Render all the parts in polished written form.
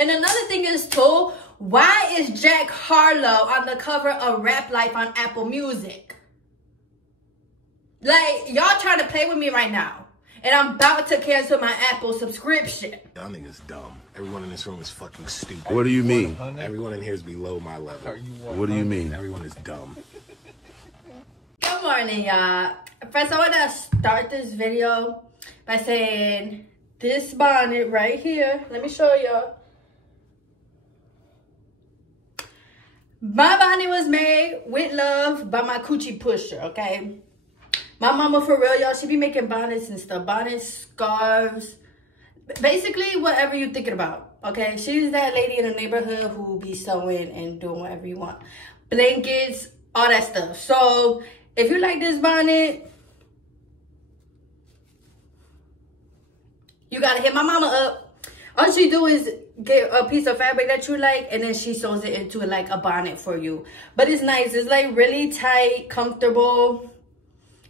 And another thing is too, why is Jack Harlow on the cover of Rap Life on Apple Music? Like, y'all trying to play with me right now. And I'm about to cancel my Apple subscription. Y'all niggas dumb. Everyone in this room is fucking stupid. What do you mean? Everyone in here is below my level. What do you mean? Everyone is dumb. Good morning, y'all. First, I want to start this video by saying this bonnet right here. Let me show y'all. My bonnet was made with love by my coochie pusher, okay? My mama, for real, y'all, she be making bonnets and stuff. Bonnets, scarves, basically whatever you're thinking about, okay? She's that lady in the neighborhood who be sewing and doing whatever you want. Blankets, all that stuff. So, if you like this bonnet, you gotta hit my mama up. All she do is get a piece of fabric that you like, and then she sews it into like a bonnet for you. But it's nice. It's like really tight, comfortable.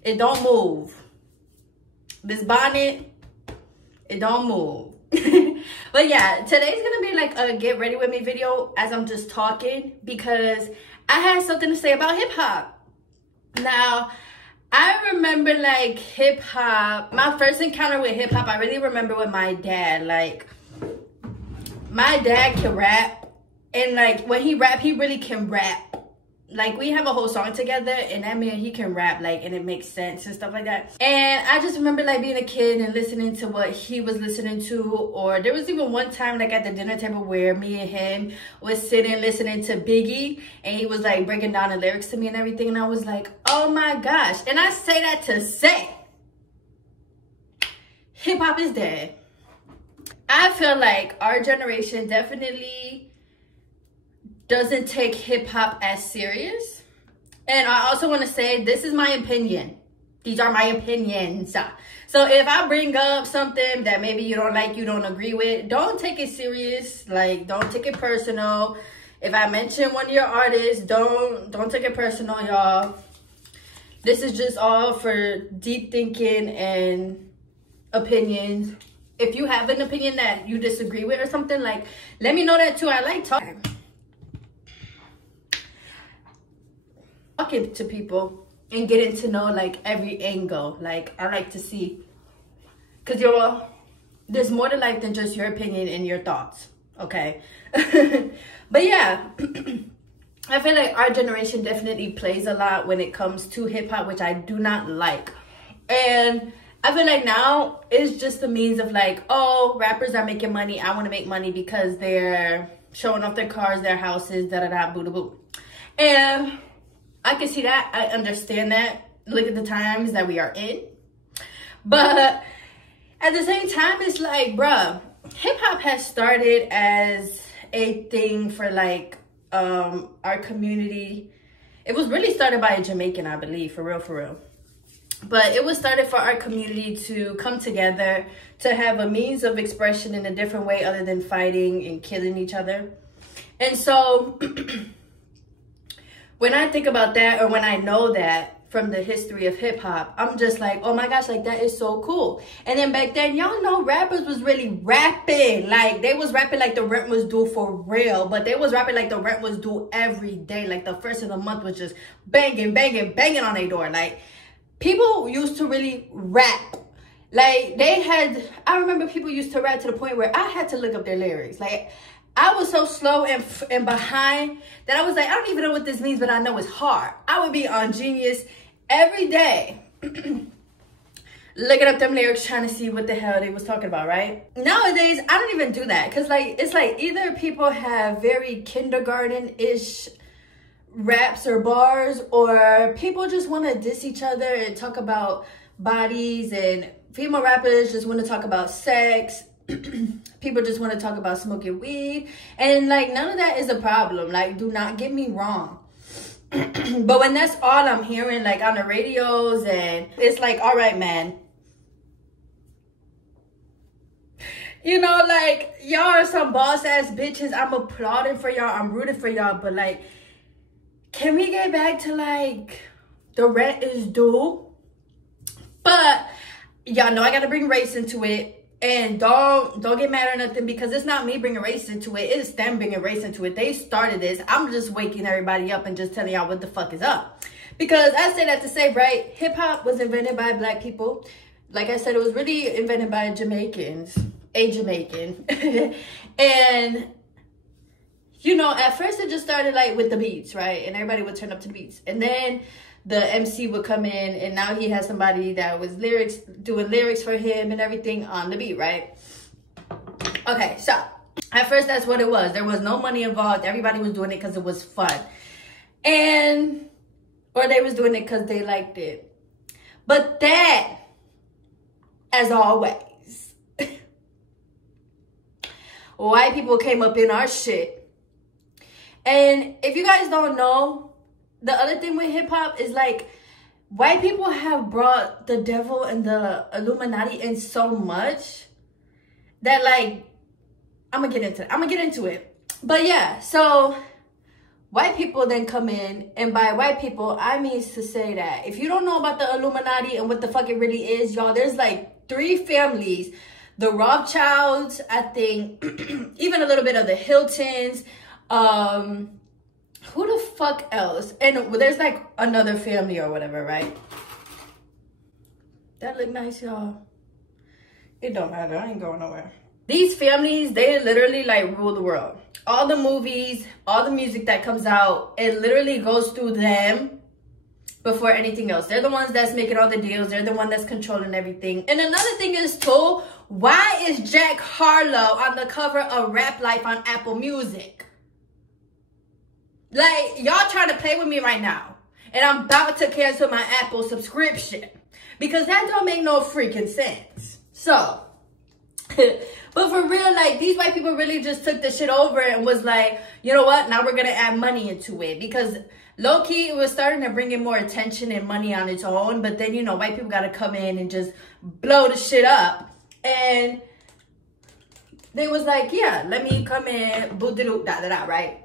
It don't move. This bonnet, it don't move. But yeah, today's gonna be like a get ready with me video as I'm just talking, because I had something to say about hip hop. Now, I remember like hip hop, my first encounter with hip hop, I really remember with my dad. Like, my dad can rap, and like when he rap, he really can rap. Like, we have a whole song together, and that man, he can rap, like, and it makes sense and stuff like that. And I just remember like being a kid and listening to what he was listening to. Or there was even one time like at the dinner table where me and him was sitting listening to Biggie, and he was like breaking down the lyrics to me and everything, and I was like, oh my gosh. And I say that to say hip-hop is dead. I feel like our generation definitely doesn't take hip-hop as serious. And I also want to say, this is my opinion. These are my opinions. So if I bring up something that maybe you don't like, you don't agree with, don't take it serious. Like, don't take it personal. If I mention one of your artists, don't take it personal, y'all. This is just all for deep thinking and opinions. If you have an opinion that you disagree with or something, like, let me know that too. I like talking to people and getting to know like every angle. Like, I like to see, because there's more to life than just your opinion and your thoughts, okay? But yeah, I feel like our generation definitely plays a lot when it comes to hip-hop, which I do not like. And I feel like now it's just a means of like, oh, rappers are making money, I want to make money because they're showing off their cars, their houses, da-da-da, boo-da-boo. And I can see that. I understand that. Look at the times that we are in. But at the same time, it's like, bruh, hip-hop has started as a thing for like our community. It was really started by a Jamaican, I believe, for real. But it was started for our community to come together, to have a means of expression in a different way other than fighting and killing each other. And so when I think about that, or when I know that from the history of hip hop, I'm just like, oh my gosh, like that is so cool. And then back then, y'all know rappers was really rapping. Like, they was rapping like the rent was due for real, but they was rapping like the rent was due every day. Like, the first of the month was just banging on their door. Like, people used to really rap. Like, I remember people used to rap to the point where I had to look up their lyrics. Like, I was so slow and behind that I was like, I don't even know what this means, but I know it's hard. I would be on Genius every day looking up them lyrics, trying to see what the hell they was talking about, right? Nowadays, I don't even do that, because like, it's like either people have very kindergarten-ish raps or bars, or people just want to diss each other and talk about bodies, and female rappers just want to talk about sex. People just want to talk about smoking weed, and like, none of that is a problem. Like, do not get me wrong. But when that's all I'm hearing, like on the radios, and it's like, all right, man, you know, like, y'all are some boss ass bitches. I'm applauding for y'all, I'm rooting for y'all, but like, can we get back to like the rent is due? But y'all know I gotta bring race into it. And don't get mad or nothing, because it's not me bringing race into it. It's them bringing race into it. They started this. I'm just waking everybody up and just telling y'all what the fuck is up. Because I say that to say, right, hip-hop was invented by black people. Like I said, it was really invented by Jamaicans. A Jamaican. And, you know, at first it just started like with the beats, right? And everybody would turn up to the beats. And then the MC would come in, and now he has somebody that was doing lyrics for him and everything on the beat, right? Okay, so at first that's what it was. There was no money involved. Everybody was doing it because it was fun. Or they was doing it because they liked it. But that, as always, white people came up in our shit. And if you guys don't know, the other thing with hip-hop is, like, white people have brought the devil and the Illuminati in so much that, like, I'm gonna get into it. But yeah, so white people then come in, and by white people, I mean to say that if you don't know about the Illuminati and what the fuck it really is, y'all, there's like 3 families. The Rothschilds, I think, even a little bit of the Hiltons, who the fuck else? And there's like another family or whatever, right? That look nice, y'all. It don't matter. I ain't going nowhere. These families, they literally like rule the world. All the movies, all the music that comes out, it literally goes through them before anything else. They're the ones that's making all the deals. They're the one that's controlling everything. And another thing is too, why is Jack Harlow on the cover of Rap Life on Apple Music? Like, y'all trying to play with me right now. And I'm about to cancel my Apple subscription. Because that don't make no freaking sense. So, but for real, like, these white people really just took the shit over and was like, you know what? Now we're going to add money into it. Because low-key, it was starting to bring in more attention and money on its own. But then, you know, white people got to come in and just blow the shit up. And they was like, yeah, let me come in, boo-doo, da-da-da, right?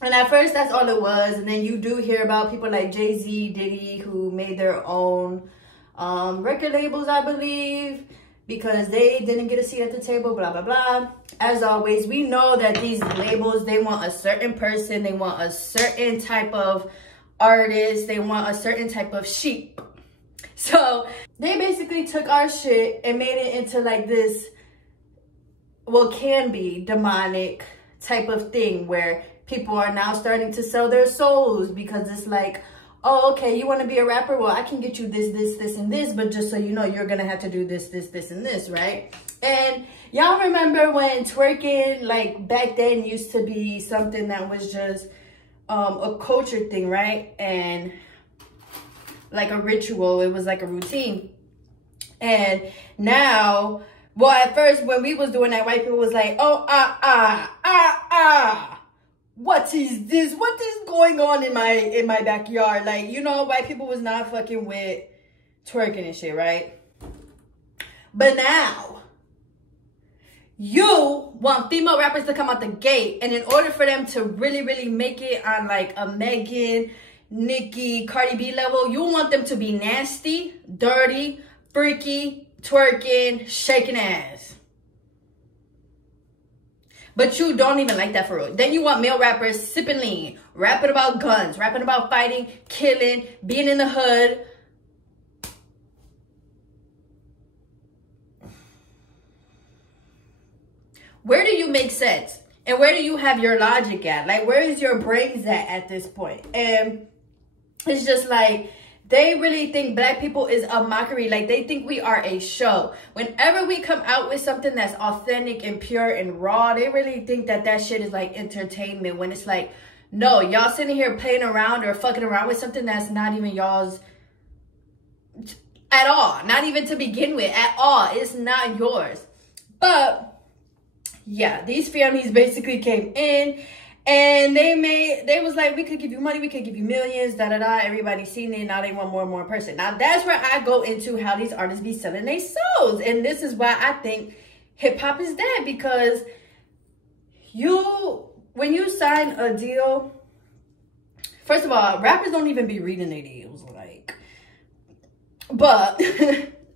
And at first, that's all it was. And then you do hear about people like Jay-Z, Diddy, who made their own record labels, I believe, because they didn't get a seat at the table, blah, blah, blah. As always, we know that these labels, they want a certain person. They want a certain type of artist. They want a certain type of sheep. So they basically took our shit and made it into like this, what can be demonic type of thing where people are now starting to sell their souls because it's like, oh, okay, you want to be a rapper? Well, I can get you this, this, this, and this, but just so you know, you're going to have to do this, this, this, and this, right? And y'all remember when twerking, like, back then used to be something that was just a culture thing, right? And like a ritual, it was like a routine. And now, well, at first, when we was doing that, white people was like, oh, what is this? What is going on in my backyard? Like, you know, white people was not fucking with twerking and shit, right? But now, you want female rappers to come out the gate, and in order for them to really, really make it on like a Megan, Nicki, Cardi B level, you want them to be nasty, dirty, freaky, twerking, shaking ass. But you don't even like that for real. Then you want male rappers sipping lean, rapping about guns, rapping about fighting, killing, being in the hood. Where do you make sense? And where do you have your logic at? Like, where is your brains at this point? And it's just like, they really think black people is a mockery. Like, they think we are a show. Whenever we come out with something that's authentic and pure and raw, they really think that that shit is like entertainment. When it's like, no, y'all sitting here playing around or fucking around with something that's not even y'all's at all. Not even to begin with at all. It's not yours. But yeah, these families basically came in and they was like, we could give you money, we could give you millions, da-da-da. Everybody seen it, now they want more and more person. Now, that's where I go into how these artists be selling their souls. And this is why I think hip-hop is dead. Because when you sign a deal, first of all, rappers don't even be reading their deals. Like, but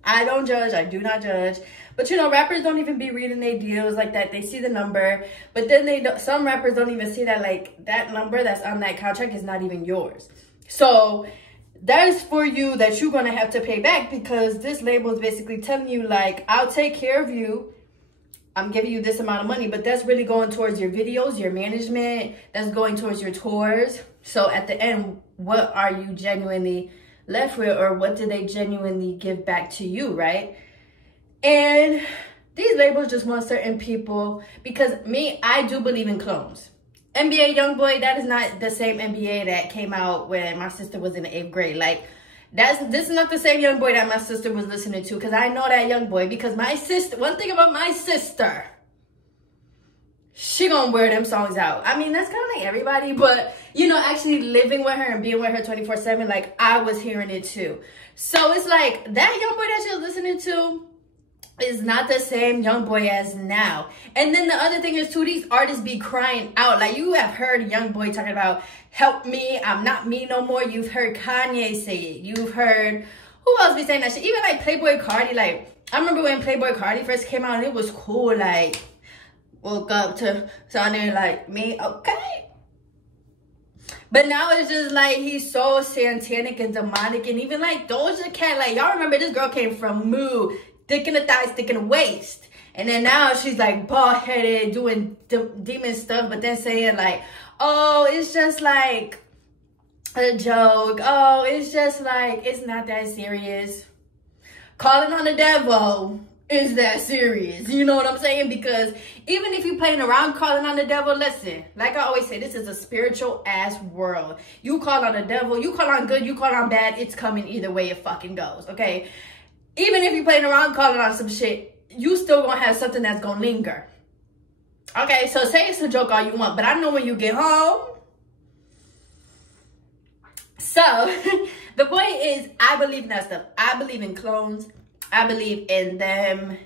I don't judge, I do not judge. But you know, rappers don't even be reading their deals like that. They see the number, but then some rappers don't even see that, like, that number that's on that contract is not even yours. So that is for you that you're going to have to pay back, because this label is basically telling you, like, I'll take care of you. I'm giving you this amount of money, but that's really going towards your videos, your management. That's going towards your tours. So at the end, what are you genuinely left with, or what do they genuinely give back to you, right? And these labels just want certain people, because I do believe in clones. NBA Youngboy, that is not the same NBA that came out when my sister was in the 8th grade. Like, this is not the same Youngboy that my sister was listening to, because I know that Youngboy, because my sister, one thing about my sister, she gonna wear them songs out. I mean, that's kind of like everybody, but, you know, actually living with her and being with her 24/7, like, I was hearing it too. So it's like, that Youngboy that she was listening to is not the same Youngboy as now. And then the other thing is too, these artists be crying out. Like, you have heard Youngboy talking about, help me, I'm not me no more. You've heard Kanye say it. You've heard, who else be saying that shit? Even like Playboy Cardi. Like, I remember when Playboy Cardi first came out, and it was cool. Like, woke up to sounding like me, okay. But now it's just like, he's so satanic and demonic. And even like Doja Cat, like, y'all remember this girl came from Moo, thick in the thighs, thick in the waist. And then now she's like bald-headed, doing demon stuff, but then saying like, oh, it's just like a joke. Oh, it's just like, it's not that serious. Calling on the devil is that serious. You know what I'm saying? Because even if you're playing around calling on the devil, listen, like I always say, this is a spiritual ass world. You call on the devil, you call on good, you call on bad, it's coming either way it fucking goes, okay? Even if you're playing around calling on some shit, you still gonna have something that's gonna linger. Okay, so say it's a joke all you want, but I know when you get home. So, the point is, I believe in that stuff. I believe in clones. I believe in them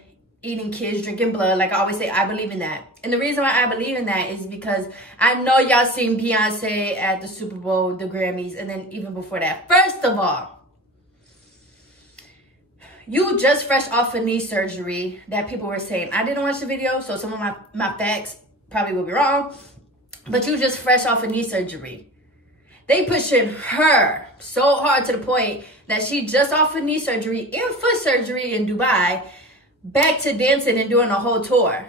eating kids, drinking blood. Like I always say, I believe in that. And the reason why I believe in that is because I know y'all seen Beyonce at the Super Bowl, the Grammys, and then even before that. First of all, you just fresh off a knee surgery that people were saying. I didn't watch the video, so some of my facts probably will be wrong. But you just fresh off a knee surgery. They pushing her so hard to the point that she just off a knee surgery and foot surgery in Dubai, back to dancing and doing a whole tour.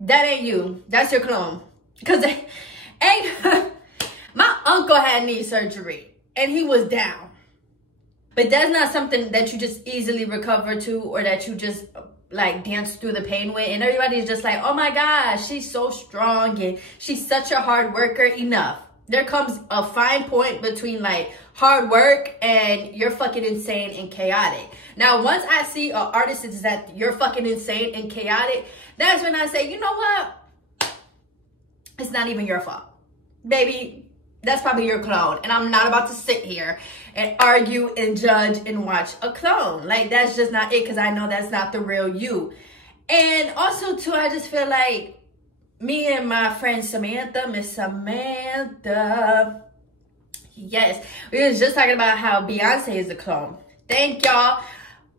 That ain't you. That's your clone. Because my uncle had knee surgery and he was down. But that's not something that you just easily recover to, or that you just like dance through the pain with. And everybody's just like, oh my gosh, she's so strong and she's such a hard worker. Enough. There comes a fine point between like hard work and you're fucking insane and chaotic. Now, once I see an artist is that you're fucking insane and chaotic, that's when I say, you know what? It's not even your fault. Baby, that's probably your clone. And I'm not about to sit here and argue and judge and watch a clone. Like, that's just not it, because I know that's not the real you. And also, too, I just feel like me and my friend Samantha, Miss Samantha, yes, we was just talking about how Beyonce is a clone. Thank y'all.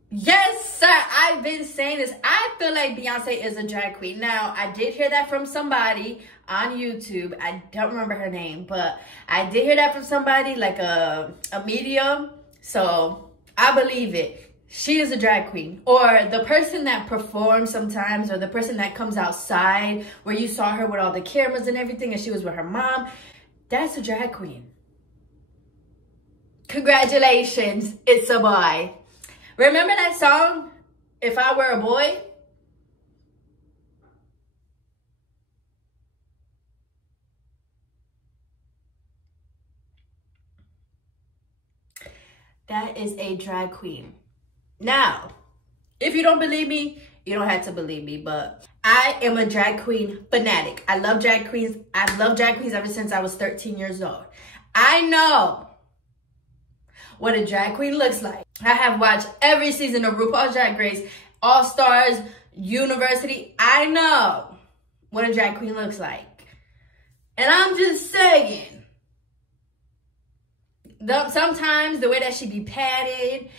Yes, sir. I've been saying this. I feel like Beyonce is a drag queen. Now, I did hear that from somebody on YouTube. I don't remember her name, but I did hear that from somebody, like a medium. So, I believe it. She is a drag queen. Or the person that performs sometimes, or the person that comes outside where you saw her with all the cameras and everything and she was with her mom, that's a drag queen. Congratulations, it's a boy. Remember that song, If I Were a Boy? That is a drag queen. Now, if you don't believe me, you don't have to believe me, but I am a drag queen fanatic. I love drag queens. I've loved drag queens ever since I was 13 years old. I know what a drag queen looks like. I have watched every season of RuPaul's Drag Race, All Stars, University. I know what a drag queen looks like. And I'm just saying, sometimes the way that she be padded,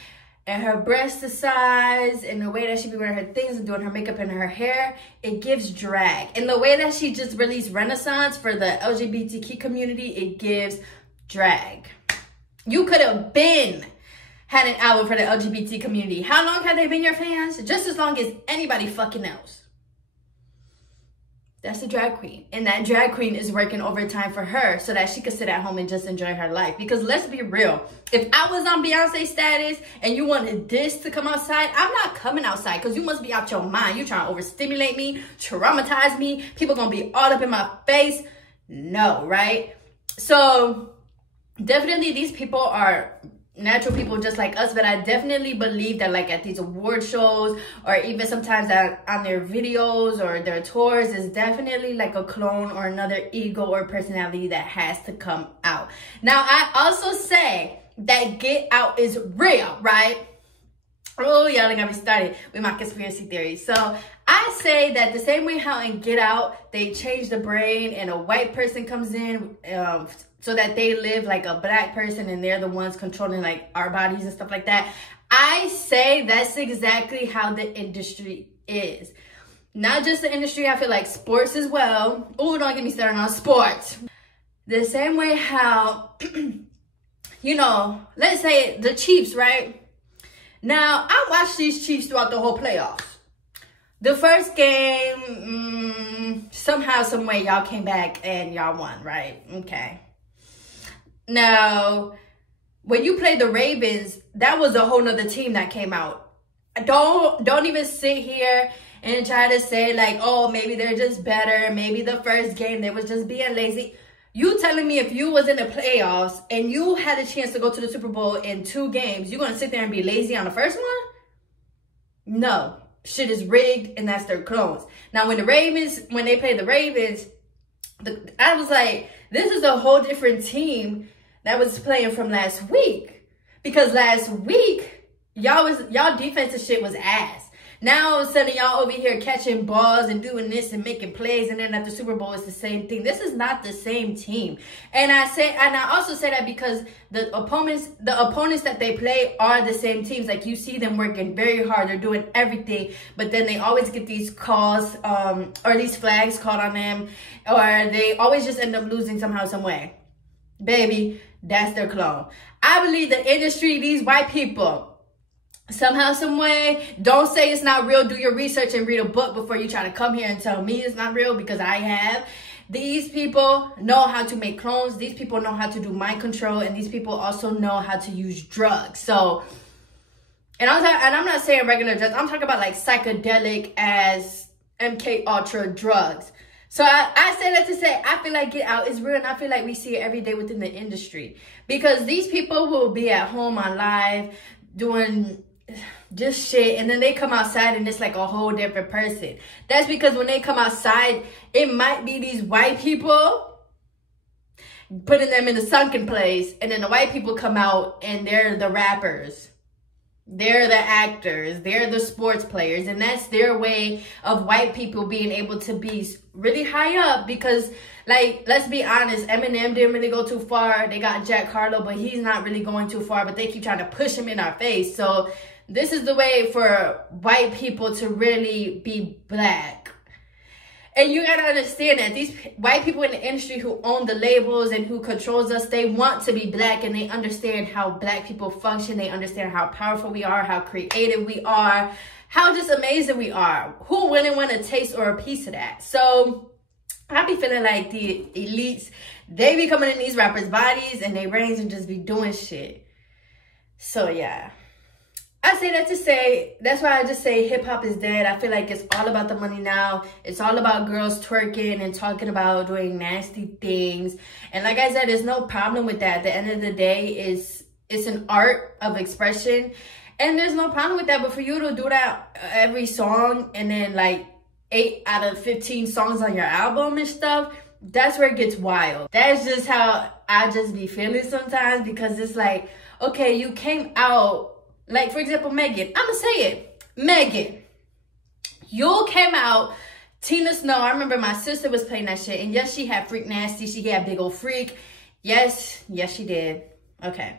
and her breast size and the way that she be wearing her things and doing her makeup and her hair, it gives drag. And the way that she just released Renaissance for the LGBTQ community, it gives drag. You could have had an album for the LGBT community. How long have they been your fans? Just as long as anybody fucking else. That's a drag queen. And that drag queen is working overtime for her so that she could sit at home and just enjoy her life. Because let's be real. If I was on Beyonce status and you wanted this to come outside, I'm not coming outside because you must be out your mind. You trying to overstimulate me, traumatize me. People gonna be all up in my face. No, right? So definitely these people are natural people just like us, but I definitely believe that like at these award shows or even sometimes on their videos or their tours is definitely like a clone or another ego or personality that has to come out. Now I also say that Get Out is real, right? Oh, y'all got me started with my conspiracy theories. So I say that the same way how in Get Out they change the brain and a white person comes in so that they live like a black person and they're the ones controlling like our bodies and stuff like that. I say that's exactly how the industry is. Not just the industry, I feel like sports as well. Oh, don't get me started on sports. The same way how, you know, let's say the Chiefs, right? Now, I watched these Chiefs throughout the whole playoffs. The first game, somehow, some way, y'all came back and y'all won, right? Okay. Now, when you played the Ravens, that was a whole nother team that came out. Don't even sit here and try to say like, oh, maybe they're just better. Maybe the first game they was just being lazy. You telling me if you was in the playoffs and you had a chance to go to the Super Bowl in 2 games, you gonna sit there and be lazy on the first one? No. Shit is rigged and that's their clones. Now, when they played the Ravens, I was like, this is a whole different team that was playing from last week. Because last week, y'all defensive shit was ass. Now all of a sudden y'all over here catching balls and doing this and making plays, and then at the Super Bowl it's the same thing. This is not the same team. And I also say that because the opponents that they play are the same teams. Like you see them working very hard, they're doing everything, but then they always get these calls or these flags called on them, or they always just end up losing somehow, some way. Baby, that's their clone. I believe the industry, these white people, somehow, some way, don't say it's not real. Do your research and read a book before you try to come here and tell me it's not real, because I have. These people know how to make clones. These people know how to do mind control, and these people also know how to use drugs. So, and I'm not saying regular drugs. I'm talking about like psychedelic as MK Ultra drugs. So I say that to say, I feel like Get Out is real, and I feel like we see it every day within the industry. Because these people will be at home on live doing just shit, and then they come outside and it's like a whole different person. That's because when they come outside, it might be these white people putting them in a sunken place, and then the white people come out and they're the rappers. They're the actors, they're the sports players, and that's their way of white people being able to be really high up. Because, like, let's be honest, Eminem didn't really go too far. They got Jack Harlow, but he's not really going too far, but they keep trying to push him in our face. So this is the way for white people to really be black. And you gotta understand that these white people in the industry who own the labels and who controls us, they want to be black, and they understand how black people function. They understand how powerful we are, how creative we are, how just amazing we are. Who wouldn't want a taste or a piece of that? So I be feeling like the elites, they be coming in these rappers' bodies and their brains and just be doing shit. So yeah. I say that to say, that's why I just say hip-hop is dead. I feel like it's all about the money now. It's all about girls twerking and talking about doing nasty things. And like I said, there's no problem with that. At the end of the day, it's an art of expression. And there's no problem with that. But for you to do that every song and then like 8 out of 15 songs on your album and stuff, that's where it gets wild. That's just how I just be feeling sometimes, because it's like, okay, you came out. Like, for example, Megan. I'm going to say it. Megan, you came out. Tina Snow, I remember my sister was playing that shit. And yes, she had Freak Nasty. She had Big Ol' Freak. Yes, she did. Okay.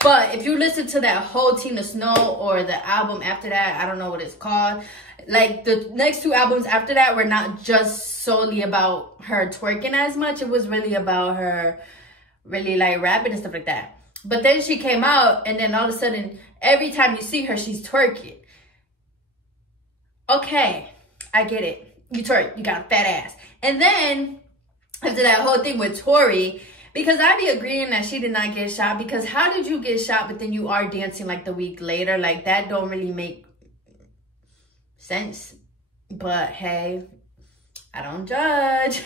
But if you listen to that whole Tina Snow or the album after that, I don't know what it's called. Like the next 2 albums after that were not just solely about her twerking as much. It was really about her really like rapping and stuff like that. But then she came out and then all of a sudden, every time you see her, she's twerking. Okay, I get it. You twerk, you got a fat ass. And then after that whole thing with Tory, because I be agreeing that she did not get shot, because how did you get shot but then you are dancing like the week later? Like that don't really make sense. But hey, I don't judge.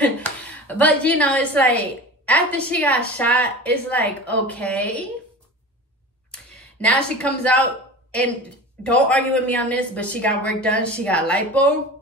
But you know, it's like after she got shot, it's like, okay, now she comes out, and don't argue with me on this, but she got work done. She got lipo,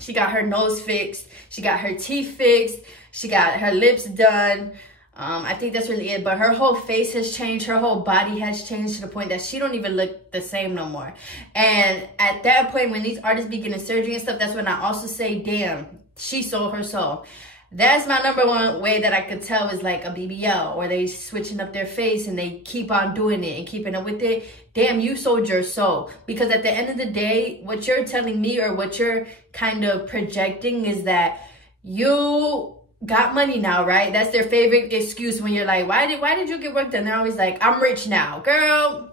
she got her nose fixed, she got her teeth fixed, she got her lips done. I think that's really it. But her whole face has changed. Her whole body has changed to the point that she don't even look the same no more. And at that point, when these artists be getting surgery and stuff, that's when I also say, damn, she sold her soul. That's my #1 way that I could tell is like a BBL, or they switching up their face and they keep on doing it and keeping up with it. Damn, you sold your soul. Because at the end of the day, what you're telling me or what you're kind of projecting is that you got money now, right? That's their favorite excuse when you're like, why did you get work done? They're always like, I'm rich now. Girl,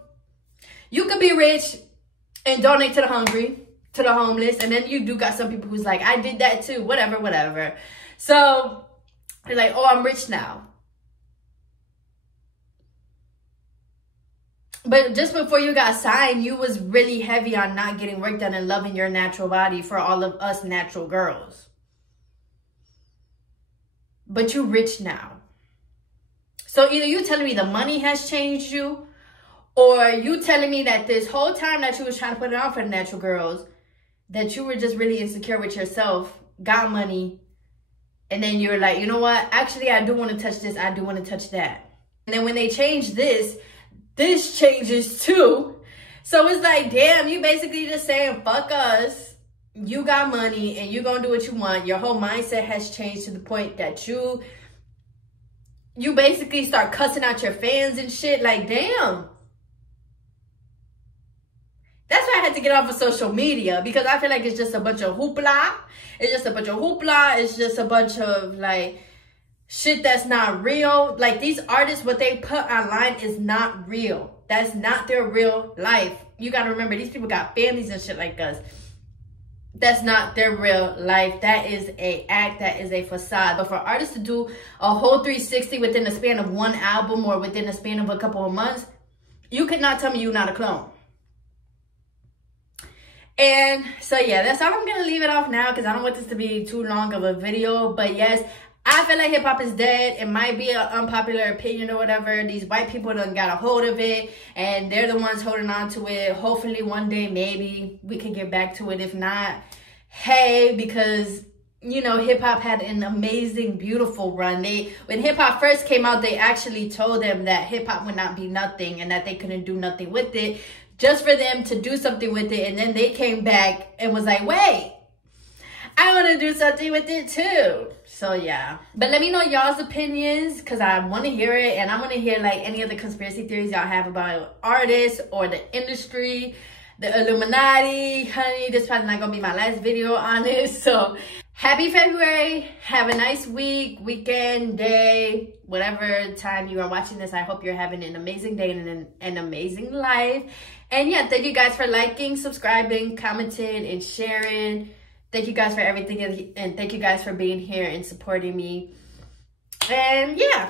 you could be rich and donate to the hungry, to the homeless, and then you do got some people who's like, I did that too, whatever. So they're like, oh, I'm rich now. But just before you got signed, you was really heavy on not getting work done and loving your natural body for all of us natural girls. But you rich now. So either you telling me the money has changed you, or you telling me that this whole time that you was trying to put it on for the natural girls, that you were just really insecure with yourself, got money, and then you're like, you know what? Actually, I do want to touch this. I do want to touch that. And then when they change this, this changes too. So it's like, damn, you basically just saying, fuck us. You got money and you're going to do what you want. Your whole mindset has changed to the point that you basically start cussing out your fans and shit. Like, damn. That's why I had to get off of social media, because I feel like it's just a bunch of hoopla. It's just a bunch of hoopla. It's just a bunch of like shit that's not real. Like these artists, what they put online is not real. That's not their real life. You got to remember, these people got families and shit like us. That's not their real life. That is a act. That is a facade. But for artists to do a whole 360 within the span of 1 album or within the span of a couple of months, you could not tell me you're not a clone. And so yeah, that's all. I'm gonna leave it off now because I don't want this to be too long of a video. But yes, I feel like hip hop is dead. It might be an unpopular opinion or whatever. These white people done got a hold of it and they're the ones holding on to it. Hopefully one day maybe we can get back to it. If not, hey, because you know, hip hop had an amazing, beautiful run. When hip hop first came out, they actually told them that hip hop would not be nothing and that they couldn't do nothing with it, just for them to do something with it. And then they came back and was like, wait, I want to do something with it too. So yeah, but let me know y'all's opinions because I want to hear it, and I want to hear like any of the conspiracy theories y'all have about artists or the industry, the Illuminati. Honey, this is probably not gonna be my last video on this. So happy February. Have a nice week, weekend, day, whatever time you are watching this. I hope you're having an amazing day and an amazing life. And yeah, thank you guys for liking, subscribing, commenting, and sharing. Thank you guys for everything, and thank you guys for being here and supporting me. And yeah.